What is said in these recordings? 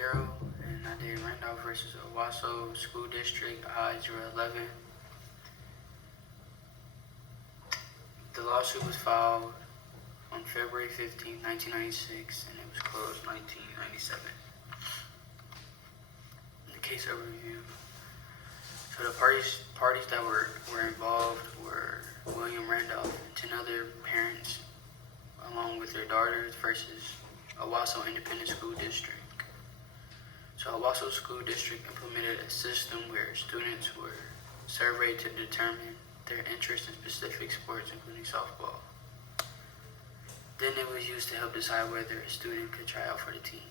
Daryl, and I did Randolph versus Owasso School District I-011. The lawsuit was filed on February 15, 1996, and it was closed 1997. The case overview. So the parties that were involved were William Randolph and 10 other parents, along with their daughters, versus Owasso Independent School District. So Owasso School District implemented a system where students were surveyed to determine their interest in specific sports, including softball. Then it was used to help decide whether a student could try out for the team.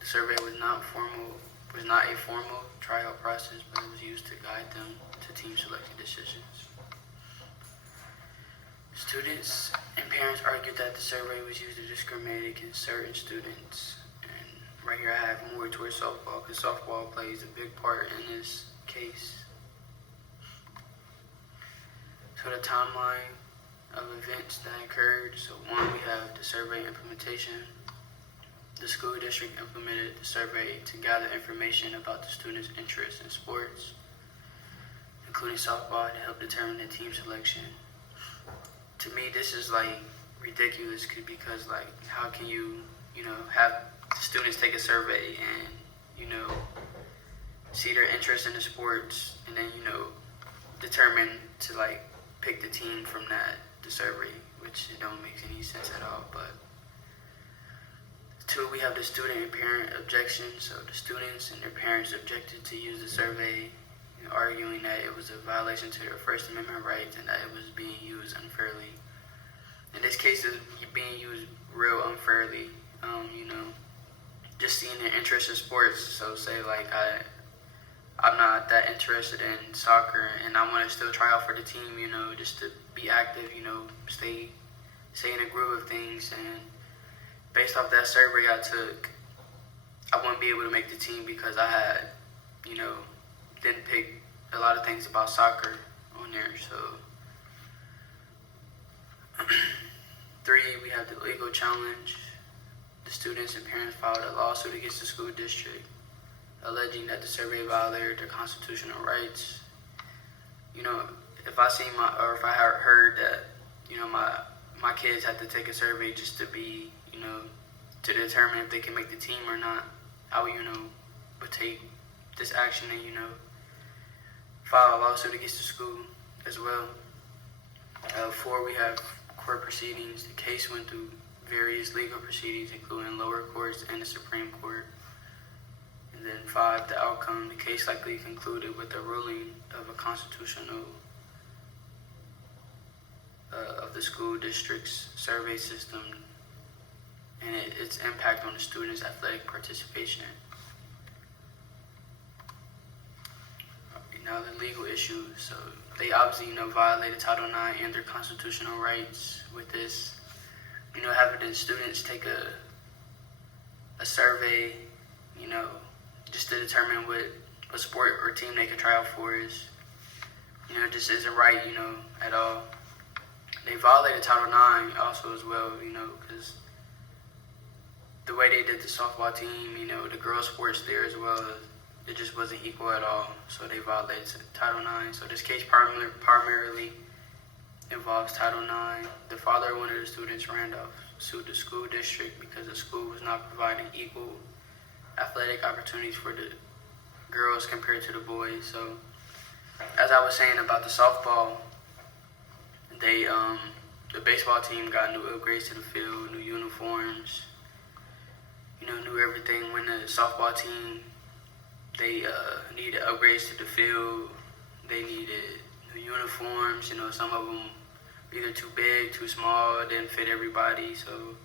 The survey was not a formal tryout process, but it was used to guide them to team selection decisions. Students and parents argued that the survey was used to discriminate against certain students. And right here I have more towards softball, because softball plays a big part in this case. So the timeline of events that occurred. So one, we have the survey implementation. The school district implemented the survey to gather information about the students' interest in sports, including softball, to help determine the team selection. To me, this is like ridiculous because like, how can you have students take a survey and see their interest in the sports, and then determine to like pick the team from the survey, which it don't make any sense at all. But two, we have the student and parent objection. So the students and their parents objected to use the survey, arguing that it was a violation to their First Amendment rights and that it was being used unfairly. In this case, it's being used real unfairly. Just seeing their interest in sports. So say like I'm not that interested in soccer and I want to still try out for the team, just to be active, stay in a groove of things. And based off that survey I took, I wouldn't be able to make the team because I had, didn't pick a lot of things about soccer on there. So, 3, we have the legal challenge. The students and parents filed a lawsuit against the school district, alleging that the survey violated their constitutional rights. If I heard that, my kids had to take a survey just to be, to determine if they can make the team or not, I would take this action and, file a lawsuit against the school as well. 4, we have court proceedings. The case went through various legal proceedings, including lower courts and the Supreme Court. And then 5, the outcome. The case likely concluded with a ruling of a constitutional of the school district's survey system and its impact on the students' athletic participation. Now the legal issues. So they obviously violated Title IX and their constitutional rights with this. Having the students take a survey, just to determine what sport or team they could try out for is, just isn't right, at all. They violated Title IX also as well, because the way they did the softball team, the girls' sports there as well, it just wasn't equal at all. So they violated Title IX. So this case primarily involves Title IX. The father of one of the students, Randolph, sued the school district because the school was not providing equal athletic opportunities for the girls compared to the boys. So as I was saying about the softball, the baseball team got new upgrades to the field, new uniforms, new everything. When the softball team, they needed upgrades to the field, they needed new uniforms. Some of them either too big, too small, didn't fit everybody. So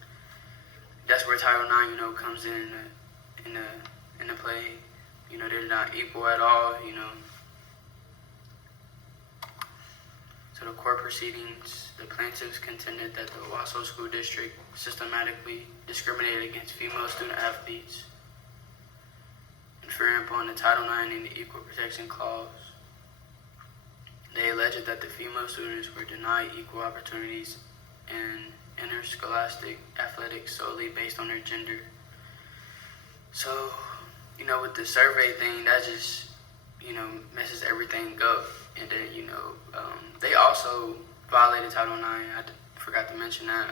that's where Title IX, comes in the play. They're not equal at all. So the court proceedings, the plaintiffs contended that the Owasso School District systematically discriminated against female student athletes, inferring upon the Title IX and the Equal Protection Clause. They alleged that the female students were denied equal opportunities in interscholastic athletics solely based on their gender. So, with the survey thing, that just, messes everything up. And then, they also violated Title IX. Forgot to mention that,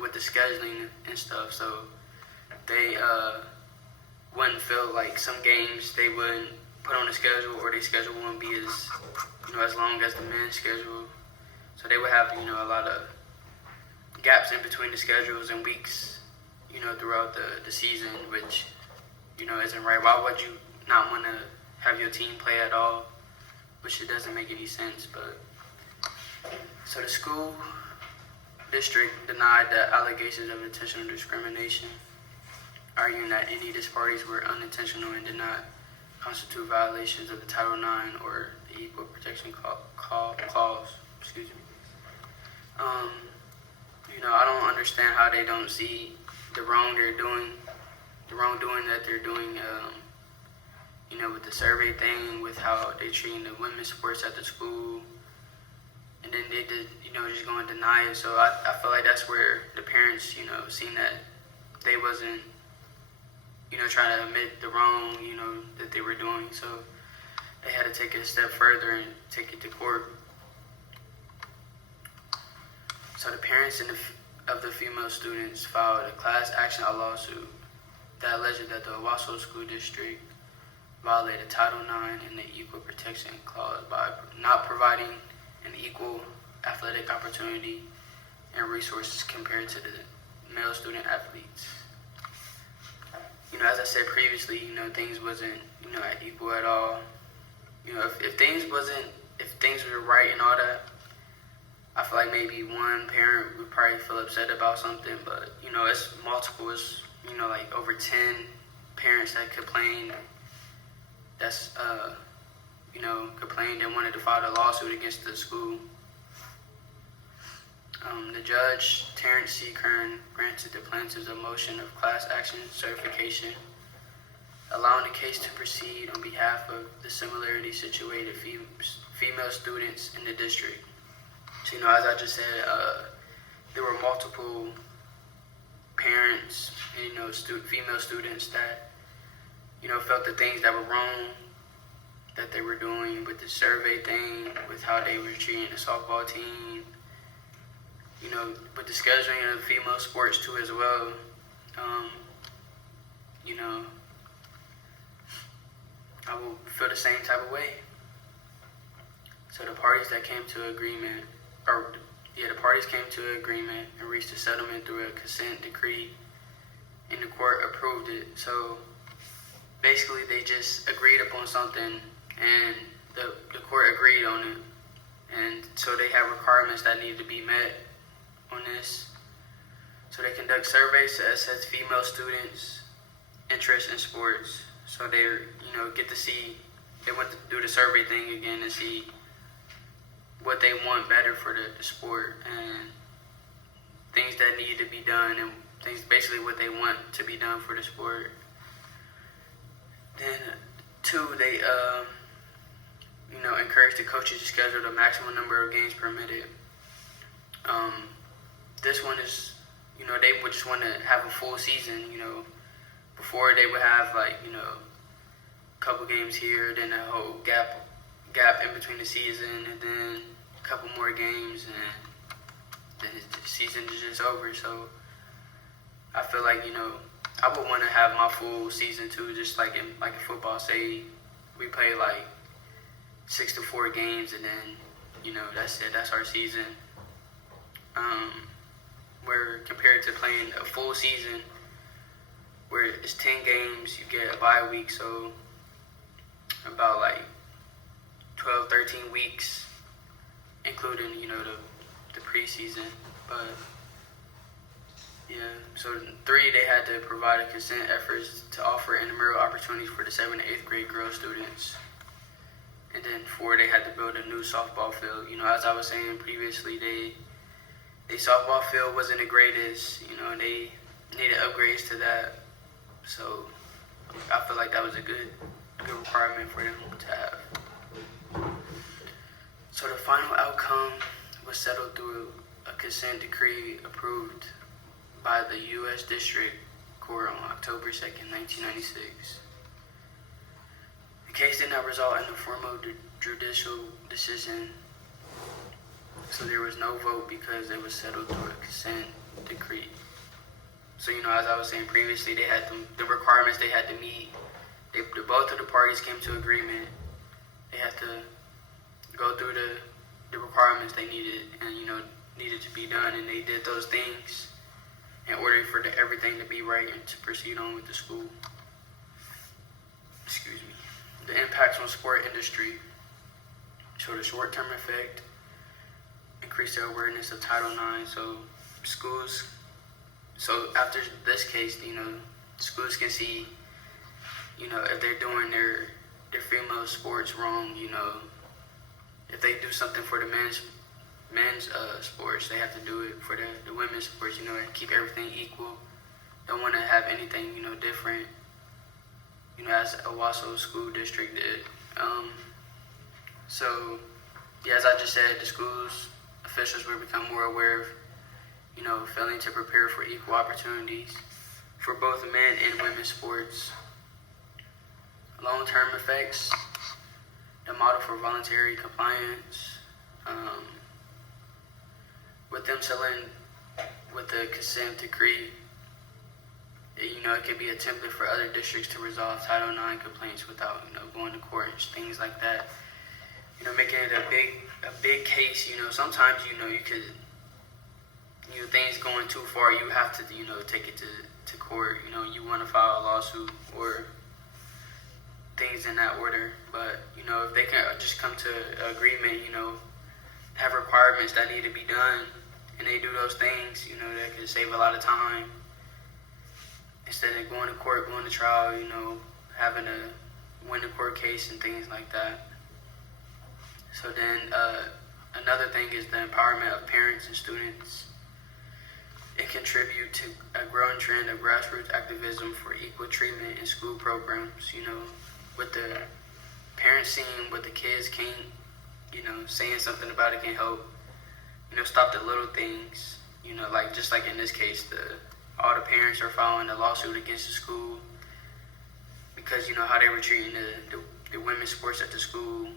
with the scheduling and stuff. So they wouldn't feel like some games they wouldn't put on the schedule, or their schedule wouldn't be as long as the men's schedule. So they would have, a lot of gaps in between the schedules and weeks, throughout the season, which, isn't right. Why would you not want to have your team play at all? Which it doesn't make any sense. But so the school district denied the allegations of intentional discrimination, arguing that any disparities were unintentional and did not constitute violations of the Title IX or the Equal Protection Clause. Excuse me. I don't understand how they don't see the wrongdoing that they're doing. With the survey thing, with how they're treating the women's sports at the school, and then they did, just go and deny it. So I feel like that's where the parents, seen that they wasn't, trying to admit the wrong, that they were doing. So they had to take it a step further and take it to court. So the parents of the female students filed a class action lawsuit that alleged that the Owasso School District violated Title IX and the Equal Protection Clause by not providing an equal athletic opportunity and resources compared to the male student athletes. As I said previously, things wasn't, equal at all. If things were right and all that, I feel like maybe one parent would probably feel upset about something, but, it's multiple. It's, like over 10 parents that complained, complained and wanted to file a lawsuit against the school. The judge, Terrence C. Kern, granted the plaintiffs a motion of class action certification, allowing the case to proceed on behalf of the similarly situated female students in the district. So, as I just said, there were multiple parents and, female students that, felt the things that were wrong that they were doing with the survey thing, with how they were treating the softball team, with the scheduling of female sports too as well. I will feel the same type of way. So the parties came to agreement and reached a settlement through a consent decree, and the court approved it. So basically they just agreed upon something, and the court agreed on it. And so they have requirements that need to be met on this. So they conduct surveys to assess female students' interest in sports. So they, get to see, they went to do the survey thing again to see what they want better for the sport, and things that need to be done, and things basically what they want to be done for the sport. Then two, they encourage the coaches to schedule the maximum number of games permitted. This one is, they would just want to have a full season. Before they would have a couple games here, then a whole gap in between the season, and then a couple more games, and then the season is just over. So I feel like, I would want to have my full season too, just like in football. Say we play 6 to 4 games, and then, that's it. That's our season. Where compared to playing a full season, where it's 10 games, you get a bye week, so about 12, 13 weeks, including, the preseason. But yeah, so 3, they had to provide a consent efforts to offer intramural opportunities for the 7th and 8th grade girl students. And then 4, they had to build a new softball field. As I was saying previously, they softball field wasn't the greatest, and they needed upgrades to that. So I feel like that was a good requirement for them to have. So the final outcome was settled through a consent decree approved by the U.S. District Court on October 2nd, 1996. The case did not result in a formal judicial decision, so there was no vote because it was settled through a consent decree. So, as I was saying previously, they had the requirements they had to meet. Both of the parties came to agreement. They had to go through the requirements they needed and, needed to be done, and they did those things in order for everything to be right and to proceed on with the school. Excuse me. The impacts on sport industry. So the short-term effect, increase the awareness of Title IX. So schools, after this case, schools can see, if they're doing their female sports wrong, if they do something for the men's sports, they have to do it for the women's sports, and keep everything equal. Don't want to have anything, different, as Owasso School District did. So, as I just said, the schools officials will become more aware of, failing to prepare for equal opportunities for both men and women's sports. Long-term effects, the model for voluntary compliance, with them selling with the consent decree, it could be a template for other districts to resolve Title IX complaints without, going to court and things like that. Making it a big case. Sometimes, you could, things going too far, you have to, take it to court. You want to file a lawsuit or things in that order. But, if they can just come to an agreement, have requirements that need to be done, and they do those things, that could save a lot of time. Instead of going to court, going to trial, having to win a court case and things like that. So then another thing is the empowerment of parents and students. It contributes to a growing trend of grassroots activism for equal treatment in school programs, with the parents seeing what the kids can't, saying something about it can help, stop the little things, just like in this case, all the parents are filing a lawsuit against the school because, how they were treating the women's sports at the school.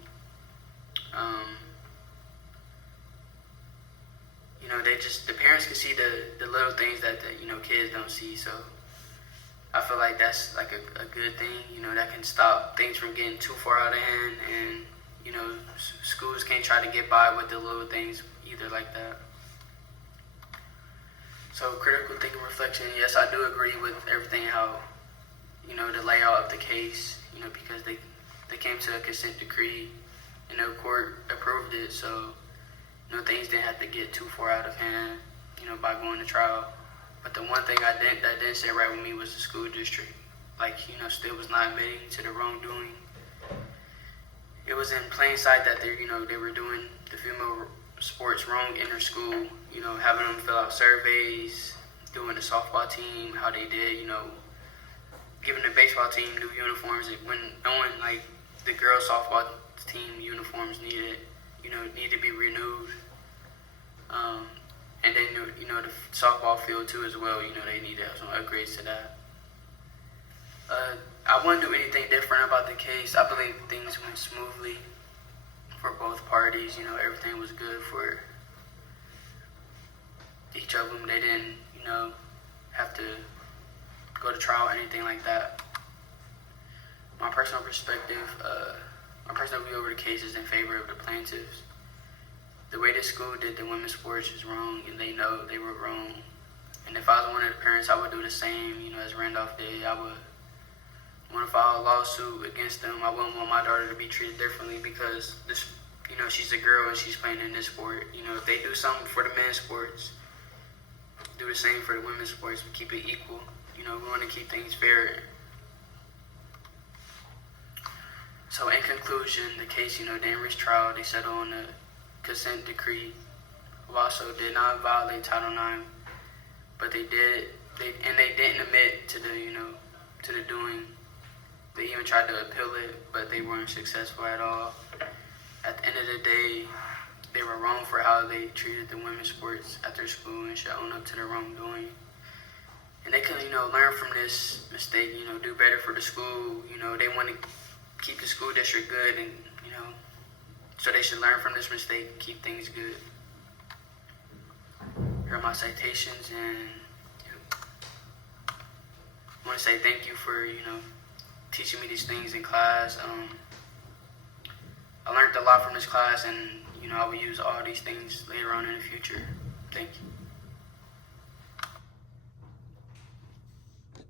The parents can see the little things that kids don't see. So I feel like that's like a good thing, that can stop things from getting too far out of hand, and, schools can't try to get by with the little things either like that. So critical thinking reflection, yes, I do agree with everything how, the layout of the case, because they came to a consent decree and the court approved it, so, things didn't have to get too far out of hand, by going to trial. But the one thing that didn't sit right with me was the school district. Still was not admitting to the wrongdoing. It was in plain sight that they were doing the female sports wrong in their school, having them fill out surveys, doing the softball team, how they did, giving the baseball team new uniforms when knowing the girls softball team uniforms needed to be renewed. And then, the softball field too as well, they needed some upgrades to that. I wouldn't do anything different about the case. I believe things went smoothly for both parties. Everything was good for each of them. They didn't, have to go to trial or anything like that. My personal perspective, my personal view over the case is in favor of the plaintiffs. The way the school did the women's sports is wrong, and they know they were wrong. And if I was one of the parents, I would do the same, as Randolph did. I would want to file a lawsuit against them. I wouldn't want my daughter to be treated differently because this, she's a girl and she's playing in this sport. If they do something for the men's sports, do the same for the women's sports. We keep it equal. We want to keep things fair. So in conclusion, the case, didn't reach trial. They settled on the consent decree. Owasso did not violate Title IX, but they didn't admit to the doing. They even tried to appeal it, but they weren't successful at all. At the end of the day, they were wrong for how they treated the women's sports at their school and should own up to their wrongdoing. and they can, learn from this mistake, do better for the school. They want to keep the school district good, and, so they should learn from this mistake and keep things good. Here are my citations, and I want to say thank you for, teaching me these things in class. I learned a lot from this class, and, I will use all these things later on in the future. Thank you.